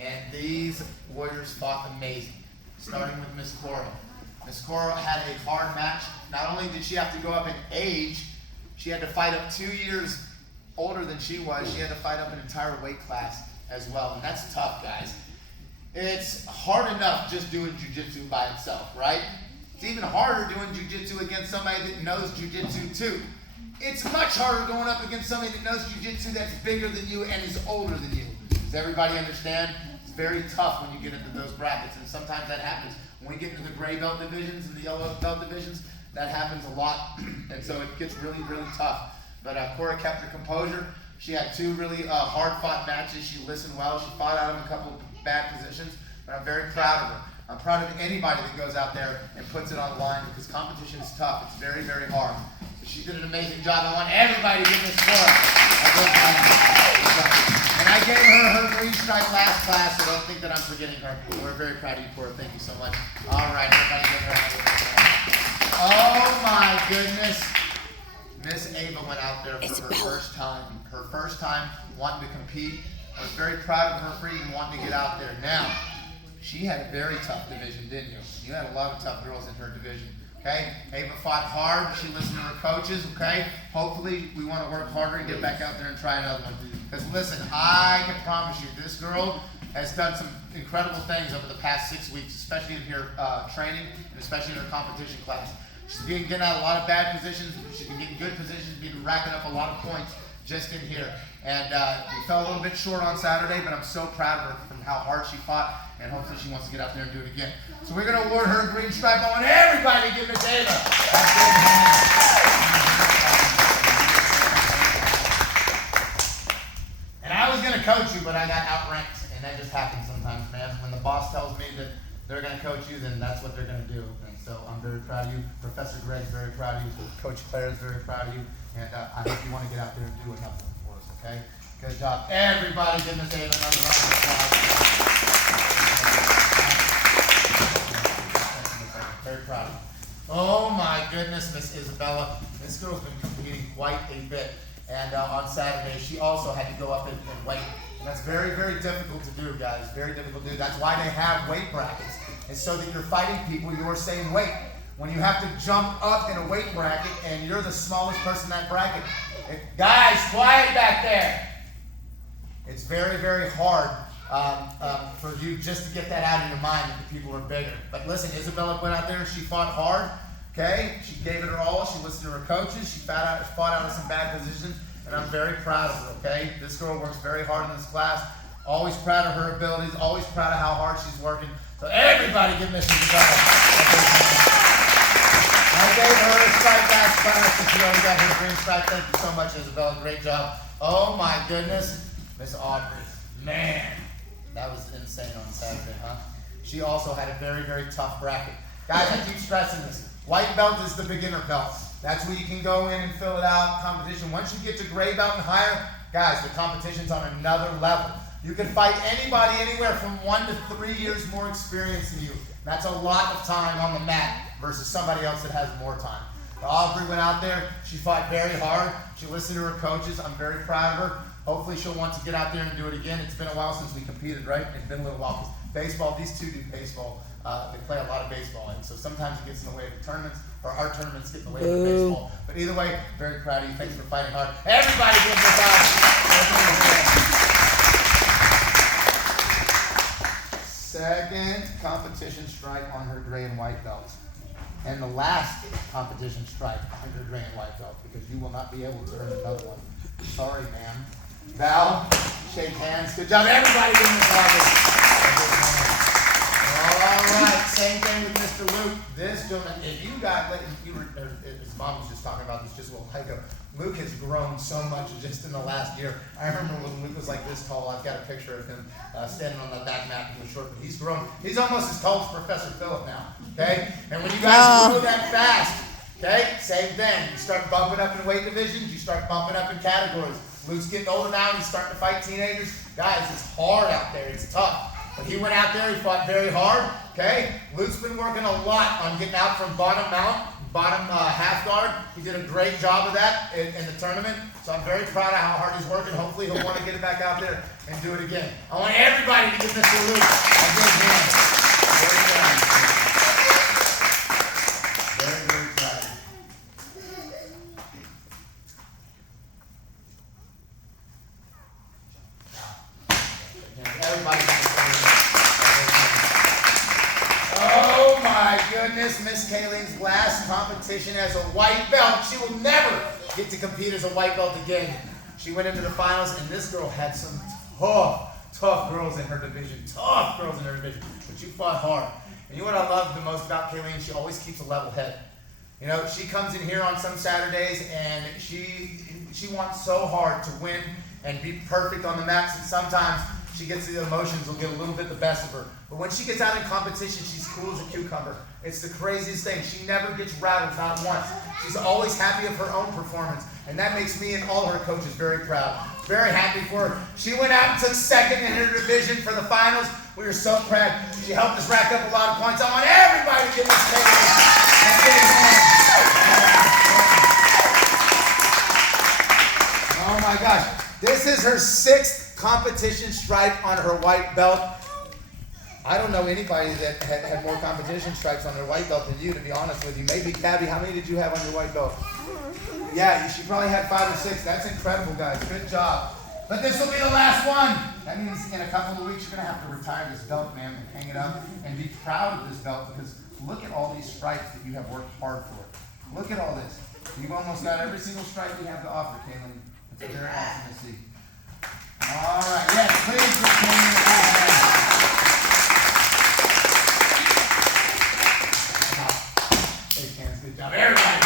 And these warriors fought amazing, starting with Miss Cora. Miss Cora had a hard match. Not only did she have to go up in age, she had to fight up 2 years older than she was. She had to fight up an entire weight class as well, and that's tough, guys. It's hard enough just doing jiu-jitsu by itself, right? It's even harder doing jiu-jitsu against somebody that knows jiu-jitsu too. It's much harder going up against somebody that knows jiu-jitsu that's bigger than you and is older than you. Does everybody understand? It's very tough when you get into those brackets, and sometimes that happens. When we get into the gray belt divisions and the yellow belt divisions, that happens a lot, and so it gets really, really tough. But Cora kept her composure. She had 2 really hard-fought matches. She listened well. She fought out of a couple of bad positions, but I'm very proud of her. I'm proud of anybody that goes out there and puts it on the line because competition is tough. It's very, very hard. But she did an amazing job. I want everybody to give this Cora a good hand. And I gave her green stripe last class, so don't think that I'm forgetting her. We're very proud of you, Cora. Thank you so much. All right, everybody give her a hand. Oh my goodness. Miss Ava went out there for her first time. Her first time wanting to compete. I was very proud of her for even wanting to get out there. Now, she had a very tough division, didn't you? You had a lot of tough girls in her division. Okay? Ava fought hard. She listened to her coaches. Okay? Hopefully, we want to work harder and get back out there and try another one. Because listen, I can promise you, this girl has done some incredible things over the past 6 weeks, especially in her training and especially in her competition class. She's been getting out of a lot of bad positions. She's been getting good positions, been racking up a lot of points just in here. And we fell a little bit short on Saturday, but I'm so proud of her from how hard she fought, and hopefully she wants to get out there and do it again. So we're going to award her a green stripe. I want everybody to give Miss Ava a big hand. And I was going to coach you, but I got outranked, and that just happens sometimes, man. When the boss tells me that they're going to coach you, then that's what they're going to do. And so I'm very proud of you. Professor Greg's very proud of you. Coach Claire is very proud of you. And I hope you want to get out there and do another one for us, okay? Good job. Everybody give Miss Ava another round of applause. Very proud of you. Oh my goodness, Miss Isabella. This girl's been competing quite a bit. And on Saturday, she also had to go up in weight. And that's very, very difficult to do, guys. Very difficult to do. That's why they have weight brackets. It's so that you're fighting people your same weight. When you have to jump up in a weight bracket and you're the smallest person in that bracket, guys, quiet back there. It's very, very hard for you just to get that out of your mind that the people are bigger. But listen, Isabella went out there and she fought hard. Okay, she gave it her all. She listened to her coaches. She fought out of some bad positions, and I'm very proud of her. Okay, this girl works very hard in this class. Always proud of her abilities. Always proud of how hard she's working. So everybody give Miss Isabella a big hand. I gave her a stripe last class, and she already got her green stripe. Thank you so much, Isabella. Great job. Oh my goodness, Miss Audrey. Man, that was insane on Saturday, huh? She also had a very, very tough bracket. Guys, I keep stressing this. White belt is the beginner belt. That's where you can go in and fill it out, competition. Once you get to gray belt and higher, guys, the competition's on another level. You can fight anybody anywhere from 1 to 3 years more experience than you. That's a lot of time on the mat versus somebody else that has more time. Aubrey went out there. She fought very hard. She listened to her coaches. I'm very proud of her. Hopefully she'll want to get out there and do it again. It's been a while since we competed, right? It's been a little while. Baseball, these two do baseball. They play a lot of baseball, and so sometimes it gets in the way of the tournaments, or our tournaments get in the way of the baseball. But either way, very proud of you. Thanks for fighting hard. Everybody give this out. Second competition stripe on her gray and white belt. And the last competition stripe on her gray and white belt, because you will not be able to earn another one. Sorry, ma'am. Val, shake hands. Good job. Everybody give this out. All right, same thing with Mr. Luke. This gentleman, if you got, his mom was just talking about this just a little while ago. Luke has grown so much just in the last year. I remember when Luke was like this tall. I've got a picture of him standing on the back mat. He was short, but he's grown. He's almost as tall as Professor Phillip now. Okay, and when you guys grow that fast, okay, same thing. You start bumping up in weight divisions. You start bumping up in categories. Luke's getting older now. He's starting to fight teenagers. Guys, it's hard out there. It's tough. But he went out there, he fought very hard, okay? Luke's been working a lot on getting out from bottom half guard. He did a great job of that in the tournament. So I'm very proud of how hard he's working. Hopefully he'll want to get it back out there and do it again. I want everybody to give Mr. Luke a big hand. Very proud. Very, very proud. Everybody give Mr. Luke. Oh my goodness, Miss Kayleen's last competition as a white belt. She will never get to compete as a white belt again. She went into the finals, and this girl had some tough girls in her division. Tough girls in her division. But you fought hard. And you know what I love the most about Kayleen? She always keeps a level head. You know, she comes in here on some Saturdays, and she wants so hard to win and be perfect on the mats, and sometimes she gets the emotions will get a little bit the best of her. But when she gets out in competition, she's cool as a cucumber. It's the craziest thing. She never gets rattled, not once. She's always happy of her own performance. And that makes me and all her coaches very proud. Very happy for her. She went out and took second in her division for the finals. We were so proud. She helped us rack up a lot of points. I want everybody to give this Oh my gosh. This is her 6th competition stripe on her white belt. I don't know anybody that had more competition stripes on their white belt than you, to be honest with you. Maybe, Gabby, how many did you have on your white belt? Yeah, she probably had 5 or 6. That's incredible, guys. Good job. But this will be the last one. That means in a couple of weeks, you're going to have to retire this belt, man, and hang it up and be proud of this belt, because look at all these stripes that you have worked hard for. Look at all this. You've almost got every single stripe we have to offer, Kaylin. It's very awesome to see. All right. Yes, please give Kaylin a big hand. Good job, everybody.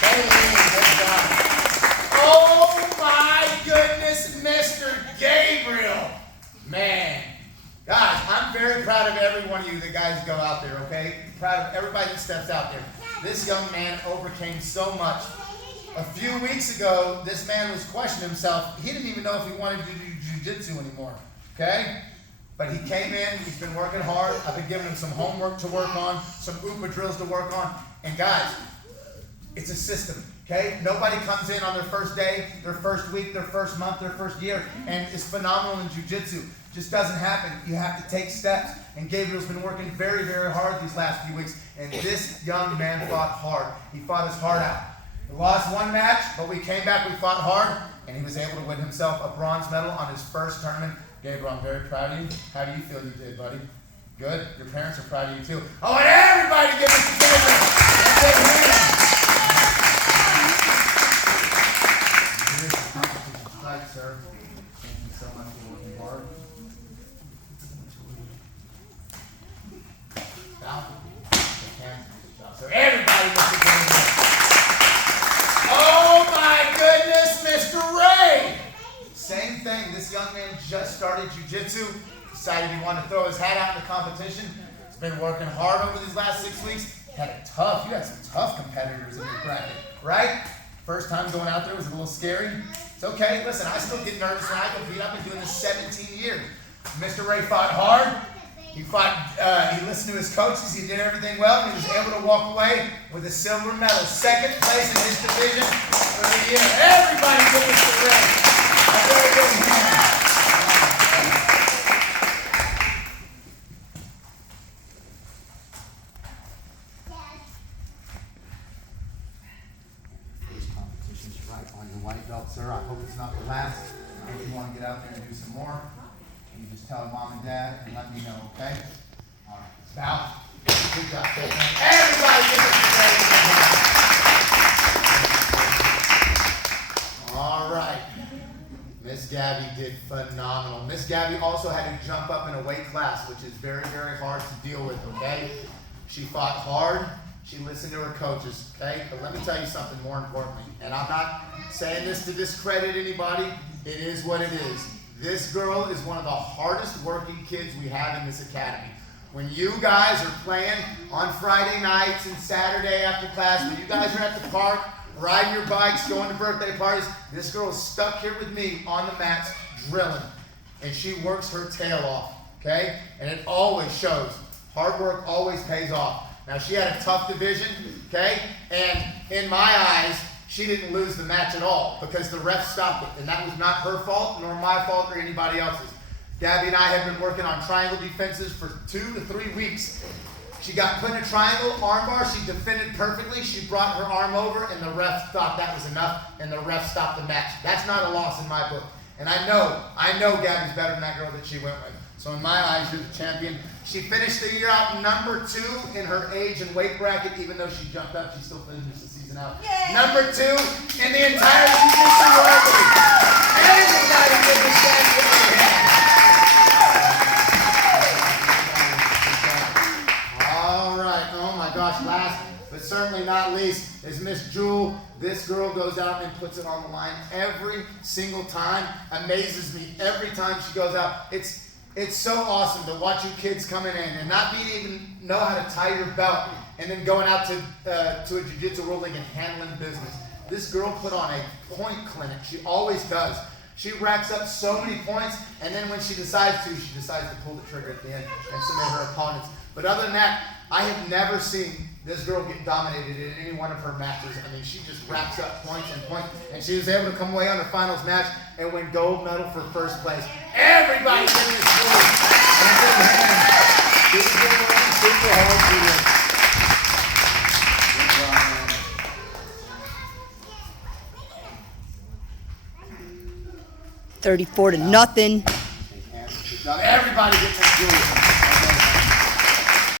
Good job. Oh my goodness, Mr. Gabriel. Man. Guys, I'm very proud of every one of you that guys go out there, okay? Proud of everybody that steps out there. This young man overcame so much. A few weeks ago, this man was questioning himself. He didn't even know if he wanted to do jiu-jitsu anymore, okay? But he came in, he's been working hard. I've been giving him some homework to work on, some UPA drills to work on. And guys, it's a system, okay? Nobody comes in on their first day, their first week, their first month, their first year, and is phenomenal in jiu-jitsu. Just doesn't happen. You have to take steps. And Gabriel's been working very, very hard these last few weeks. And this young man fought hard. He fought his heart out. He lost one match, but we came back, we fought hard, and he was able to win himself a bronze medal on his first tournament. Gabriel, I'm very proud of you. How do you feel you did, buddy? Good? Your parents are proud of you too. I want everybody to give Mr. Gabriel a big hand. Right, sir. Thank you so much for working hard. So everybody Mr. Gabriel. Oh my goodness, Mr. Ray! Same thing. This young man just started jiu-jitsu. Decided he wanted to throw his hat out in the competition. He's been working hard over these last 6 weeks. You had some tough competitors in your bracket, right? First time going out there was a little scary. It's okay. Listen, I still get nervous when I compete. I've been doing this 17 years. Mr. Ray fought hard. He listened to his coaches. He did everything well. And he was able to walk away with a silver medal. 2nd place in his division for the year. Everybody give Mr. Ray a very good hand. White belt, sir. I hope it's not the last. If you want to get out there and do some more, you just tell mom and dad and let me know, okay? All right. Now, good job. Everybody give us a great. All right. Miss Gabby did phenomenal. Miss Gabby also had to jump up in a weight class, which is very, very hard to deal with, okay? She fought hard. She listened to her coaches, okay? But let me tell you something more importantly. And I'm not saying this to discredit anybody. It is what it is. This girl is one of the hardest working kids we have in this academy. When you guys are playing on Friday nights and Saturday after class, when you guys are at the park, riding your bikes, going to birthday parties, this girl is stuck here with me on the mats drilling. And she works her tail off, okay? And it always shows. Hard work always pays off. Now, she had a tough division, okay? And in my eyes, she didn't lose the match at all because the ref stopped it. And that was not her fault, nor my fault, or anybody else's. Gabby and I have been working on triangle defenses for 2 to 3 weeks. She got put in a triangle armbar. She defended perfectly. She brought her arm over, and the ref thought that was enough, and the ref stopped the match. That's not a loss in my book. And I know Gabby's better than that girl that she went with. So in my eyes, you're the champion. She finished the year out number 2 in her age and weight bracket. Even though she jumped up, she still finished the season out. Yay. Number 2 in the entire jiu-jitsu world. Everybody give this Gabby a hand. All right. Oh my gosh. Last but certainly not least is Miss Jewel. This girl goes out and puts it on the line every single time. Amazes me every time she goes out. It's so awesome to watch you kids coming in and not being even know how to tie your belt and then going out to a jiu-jitsu world league and handling business. This girl put on a point clinic. She always does. She racks up so many points, and then when she decides to pull the trigger at the end and submit her opponents. But other than that, I have never seen this girl get dominated in any one of her matches. I mean, she just racks up points and points, and she was able to come away on her finals match and win gold medal for first place. Everybody give this girl a big hand. She's been winning super hard for you. 34-0. Everybody get this jewel.